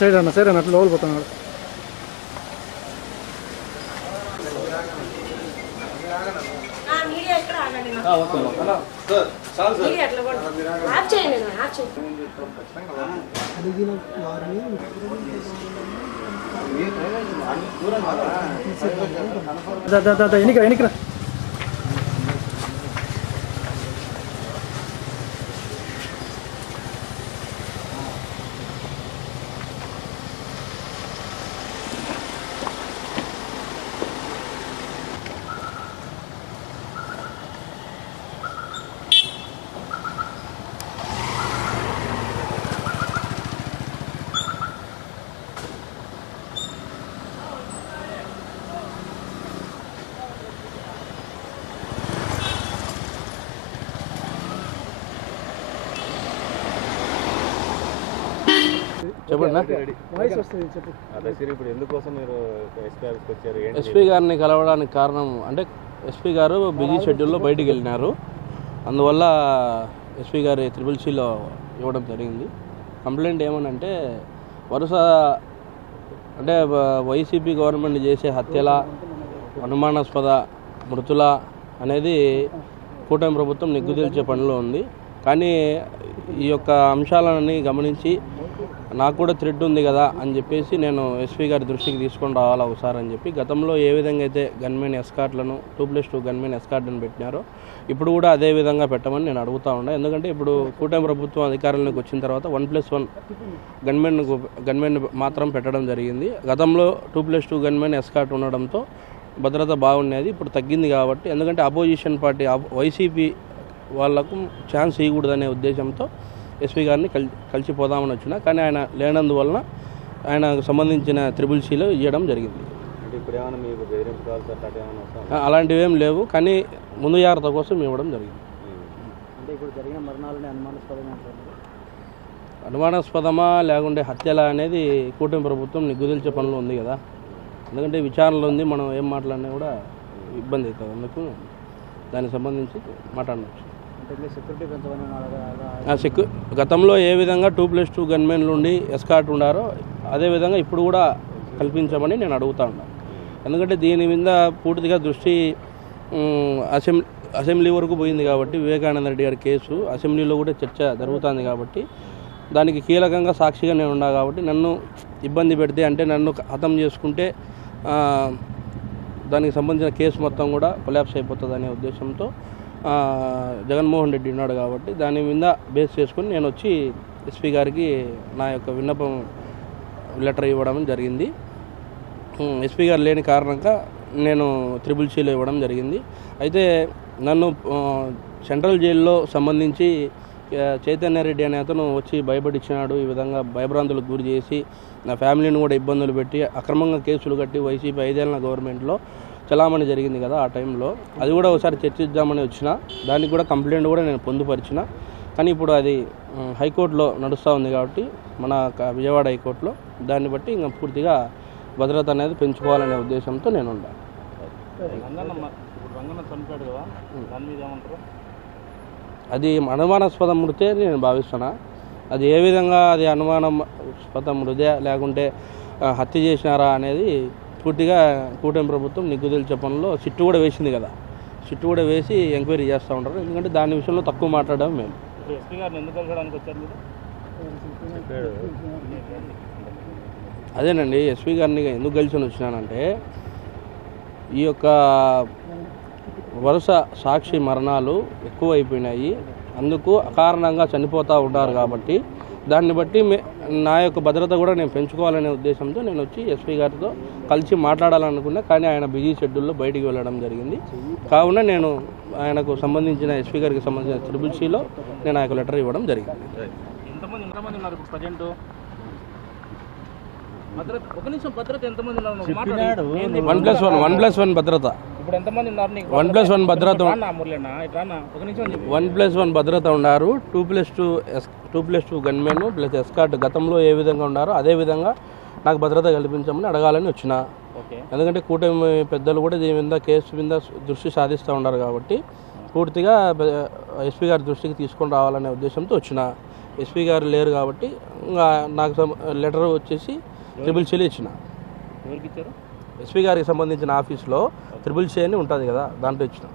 Side అన్న అట్లా లోపల పోతున్నాడు. ఎన్నికరా ఎస్పీ గారిని కలవడానికి కారణం అంటే ఎస్పీ గారు బిజీ షెడ్యూల్లో బయటికి వెళ్ళినారు. అందువల్ల ఎస్పీ గారి CCCలో ఇవ్వడం జరిగింది. కంప్లైంట్ ఏమనంటే వరుస అంటే వైసీపీ గవర్నమెంట్ చేసే హత్యల, అనుమానాస్పద మృతుల అనేది కూటమి ప్రభుత్వం నిగ్గుదేల్చే పనిలో ఉంది. కానీ ఈ యొక్క అంశాలని గమనించి నాకు కూడా థ్రెడ్ ఉంది కదా అని చెప్పేసి నేను ఎస్పీ గారి దృష్టికి తీసుకొని రావాలి ఒకసారి అని చెప్పి గతంలో ఏ విధంగా అయితే గన్మెన్ ఎస్కార్ట్లను 2+2 గన్మెన్ ఎస్కార్ట్లను పెట్టినారో ఇప్పుడు కూడా అదే విధంగా పెట్టమని నేను అడుగుతూ ఉన్నా. ఎందుకంటే ఇప్పుడు కూటమి ప్రభుత్వం అధికారంలోకి వచ్చిన తర్వాత 1+1 గన్మెన్ మాత్రం పెట్టడం జరిగింది. గతంలో 2+2 గన్మెన్ ఎస్కార్ట్ ఉండడంతో భద్రత బాగుండేది. ఇప్పుడు తగ్గింది కాబట్టి ఎందుకంటే అపోజిషన్ పార్టీ వైసీపీ వాళ్లకు ఛాన్స్ ఇవ్వకూడదనే ఉద్దేశంతో ఎస్పీ గారిని కలిసిపోదామని వచ్చినా కానీ ఆయన లేనందువలన ఆయనకు సంబంధించిన CCCలో ఇవ్వడం జరిగింది. అలాంటివి ఏం లేవు కానీ ముందు జాగ్రత్త కోసం ఇవ్వడం జరిగింది. అనుమానాస్పదమా లేకుంటే హత్యల అనేది కూటమి ప్రభుత్వం నిగ్గుదేల్చే పనులు ఉంది కదా. ఎందుకంటే విచారణలో ఉంది, మనం ఏం మాట్లాడినా కూడా ఇబ్బంది అవుతుంది. అందుకు దానికి సంబంధించి మాట్లాడవచ్చు. గతంలో ఏ విధంగా 2+2 గన్మెన్లు ఉండి ఎస్కార్ట్ ఉండారో అదేవిధంగా ఇప్పుడు కూడా కల్పించమని నేను అడుగుతా ఉన్నాను. ఎందుకంటే దీని మీద పూర్తిగా దృష్టి అసెంబ్లీ వరకు పోయింది కాబట్టి వివేకానంద రెడ్డి గారి కేసు అసెంబ్లీలో కూడా చర్చ జరుగుతుంది కాబట్టి దానికి కీలకంగా సాక్షిగా నేను ఉన్నా కాబట్టి నన్ను ఇబ్బంది పెడితే అంటే నన్ను హతం చేసుకుంటే దానికి సంబంధించిన కేసు మొత్తం కూడా కొలాప్స్ అయిపోతుంది అనే ఉద్దేశంతో జగన్మోహన్ రెడ్డి ఉన్నాడు కాబట్టి దాని మీద బేస్ చేసుకుని నేను వచ్చి ఎస్పీ గారికి నా యొక్క విన్నపం లెటర్ ఇవ్వడం జరిగింది. ఎస్పీ గారు లేని కారణంగా నేను CCCలో ఇవ్వడం జరిగింది. అయితే నన్ను సెంట్రల్ జైల్లో సంబంధించి చైతన్య రెడ్డి అనే అతను వచ్చి భయపడిచ్చినాడు. ఈ విధంగా భయభ్రాంతులకు గురి చేసి నా ఫ్యామిలీని కూడా ఇబ్బందులు పెట్టి అక్రమంగా కేసులు కట్టి వైసీపీ 5 ఏళ్ల గవర్నమెంట్లో చలామణి జరిగింది కదా. ఆ టైంలో అది కూడా ఒకసారి చర్చిద్దామని వచ్చిన, దానికి కూడా కంప్లైంట్ కూడా నేను పొందుపరిచిన. కానీ ఇప్పుడు అది హైకోర్టులో నడుస్తూ ఉంది కాబట్టి మన విజయవాడ హైకోర్టులో దాన్ని బట్టి ఇంకా పూర్తిగా భద్రత అనేది పెంచుకోవాలనే ఉద్దేశంతో నేను ఉన్నాను. అది అనుమానాస్పద మృతే నేను భావిస్తున్నా. అది ఏ విధంగా అది అనుమానాస్పద మృదే లేకుంటే హత్య చేసినారా అనేది పూర్తిగా కూటమి ప్రభుత్వం నిగ్గుదేల్చే పనుల్లో సిట్టు కూడా వేసింది కదా. సిట్టు కూడా వేసి ఎంక్వైరీ చేస్తూ ఉంటారు. ఎందుకంటే దాని విషయంలో తక్కువ మాట్లాడడం మేము. అదేనండి, ఎస్పీ గారిని ఎందుకు కలిసి వచ్చినానంటే ఈ యొక్క వరుస సాక్షి మరణాలు ఎక్కువ అయిపోయినాయి. అందుకు అకారణంగా చనిపోతూ ఉంటారు కాబట్టి దాన్ని బట్టి నా యొక్క భద్రత కూడా నేను పెంచుకోవాలనే ఉద్దేశంతో నేను వచ్చి ఎస్పీ గారితో కలిసి మాట్లాడాలనుకున్నా. కానీ ఆయన బిజీ షెడ్యూల్లో బయటికి వెళ్ళడం జరిగింది. కావున నేను ఆయనకు సంబంధించిన ఎస్పీ గారికి సంబంధించిన CCCలో నేను ఆ యొక్క లెటర్ ఇవ్వడం జరిగింది. వన్ భద్రత 1+1 భద్రత 1+1 భద్రత ఉన్నారు. 2+2 గన్మెన్ ప్లస్ ఎస్కార్ట్ గతంలో ఏ విధంగా ఉన్నారో అదే విధంగా నాకు భద్రత కల్పించమని అడగాలని వచ్చిన. ఎందుకంటే కూటమి పెద్దలు కూడా దీని మీద కేసు మీద దృష్టి సాధిస్తూ ఉన్నారు కాబట్టి పూర్తిగా ఎస్పీ గారి దృష్టికి తీసుకొని రావాలనే ఉద్దేశంతో వచ్చిన. ఎస్పీ గారు లేరు కాబట్టి ఇంకా నాకు లెటర్ వచ్చేసి త్రిబుల్ ఇచ్చిన. ఎవరికి ఇచ్చారు? ఎస్పీ గారికి సంబంధించిన ఆఫీస్లో త్రిబుల్ అని ఉంటుంది కదా, దాంట్లో ఇచ్చిన.